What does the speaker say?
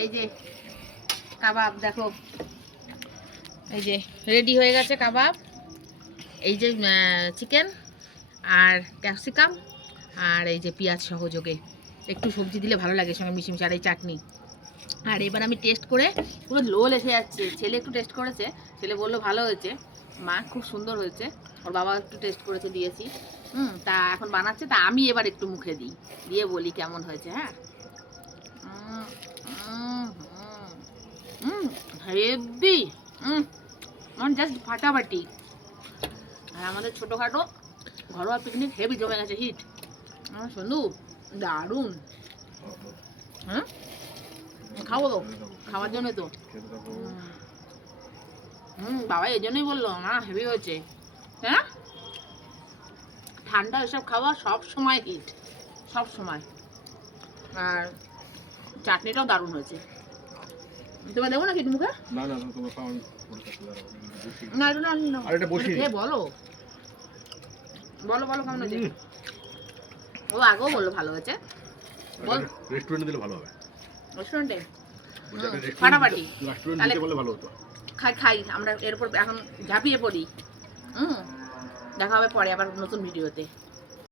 এই যে কাবাব দেখো, এই যে রেডি হয়ে গেছে কাবাব। এই যে চিকেন আর ক্যাপসিকাম আর এই যে পেঁয়াজ সহযোগে, একটু সবজি দিলে ভালো লাগে সঙ্গে মিশিমিশি, আর এই চাটনি। আর এবার আমি টেস্ট করে পুরো লোল এসে যাচ্ছে। ছেলে একটু টেস্ট করেছে, ছেলে বললো ভালো হয়েছে, মা খুব সুন্দর হয়েছে, ওর বাবা একটু টেস্ট করেছে, দিয়েছি। তা এখন বানাচ্ছে, তা আমি এবার একটু মুখে দিই, দিয়ে বলি কেমন হয়েছে। হ্যাঁ, হেভি, মানে জাস্ট ফাটাফাটি। আর আমাদের ছোটোখাটো ঘরোয়া পিকনিক হেভি জমে গেছে, হিট। সন্ধু দারুণ। হ্যাঁ, খাবো তো, খাওয়ার জন্য তো। বাবা এই জন্যই বললো না হেভি হয়েছে। হ্যাঁ, ঠান্ডা এসব খাওয়া সব সময় হিট, সব সময়। আর চাটনিটাও দারুণ হয়েছে। তোমার দেবো না কি মুখে? না না তোমার খাওয়া না, এটা না, আরেকটা বসি খেয়ে বলো, বলো বলো কেমন হয়েছে। ও আগেও বললো ভালো হয়েছে, বল। রেস্টুরেন্টে দিলে ভালো হবে, রেস্টুরেন্টে ফাটাফাটি। ফাটাফাটি। রেস্টুরেন্টে বলে ভালো হতো। খাই আমরা এরপর এখন ঝাঁপিয়ে পড়ি। দেখা হবে পরে আবার নতুন ভিডিওতে।